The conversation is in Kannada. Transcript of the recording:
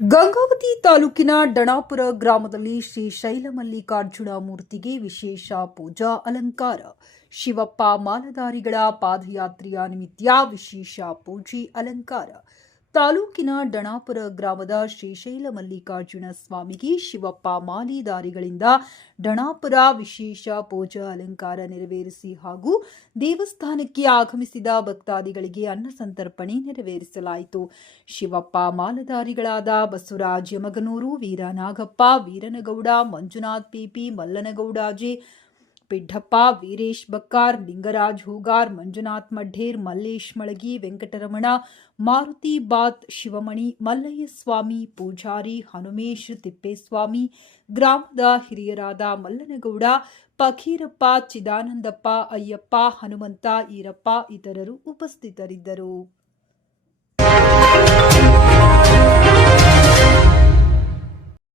ಗಂಗಾವತಿ ತಾಲೂಕಿನ ಡಣಾಪುರ ಗ್ರಾಮದಲ್ಲಿ ಶ್ರೀ ಶೈಲಮಲ್ಲಿಕಾರ್ಜುನ ಮೂರ್ತಿಗೆ ವಿಶೇಷ ಪೂಜಾ ಅಲಂಕಾರ. ಶಿವಪ್ಪ ಮಾಲಧಾರಿಗಳ ಪಾದಯಾತ್ರೆಯ ನಿಮಿತ್ತ ವಿಶೇಷ ಪೂಜೆ ಅಲಂಕಾರ. ತಾಲೂಕಿನ ಡಣಾಪುರ ಗ್ರಾಮದ ಶ್ರೀಶೈಲ ಮಲ್ಲಿಕಾರ್ಜುನ ಸ್ವಾಮಿಗೆ ಶಿವಪ್ಪ ಮಾಲಿಧಾರಿಗಳಿಂದ ಡಣಾಪುರ ವಿಶೇಷ ಪೂಜಾ ಅಲಂಕಾರ ನೆರವೇರಿಸಿ ಹಾಗೂ ದೇವಸ್ಥಾನಕ್ಕೆ ಆಗಮಿಸಿದ ಭಕ್ತಾದಿಗಳಿಗೆ ಅನ್ನ ಸಂತರ್ಪಣೆ ನೆರವೇರಿಸಲಾಯಿತು. ಶಿವಪ್ಪ ಮಾಲಧಾರಿಗಳಾದ ಬಸವರಾಜ್ ಯಮಗನೂರು, ವೀರನಾಗಪ್ಪ, ವೀರನಗೌಡ, ಮಂಜುನಾಥ್ ಪಿಪಿ, ಮಲ್ಲನಗೌಡಾಜೆ, ಪಿಡ್ಡಪ್ಪ, ವೀರೇಶ್ ಬಕ್ಕಾರ್, ಲಿಂಗರಾಜ್ ಹೂಗಾರ್, ಮಂಜುನಾಥ್ ಮಡ್ಡೇರ್, ಮಲ್ಲೇಶ್ ಮಳಗಿ, ವೆಂಕಟರಮಣ, ಮಾರುತಿ ಬಾತ್, ಶಿವಮಣಿ, ಮಲ್ಲಯ್ಯ ಸ್ವಾಮಿ, ಪೂಜಾರಿ, ಹನುಮೇಶ್ ತಿಪ್ಪೇಸ್ವಾಮಿ, ಗ್ರಾಮದ ಹಿರಿಯರಾದ ಮಲ್ಲನಗೌಡ, ಫಕೀರಪ್ಪ, ಚಿದಾನಂದಪ್ಪ, ಅಯ್ಯಪ್ಪ, ಹನುಮಂತ, ಈರಪ್ಪ ಇತರರು ಉಪಸ್ಥಿತರಿದ್ದರು.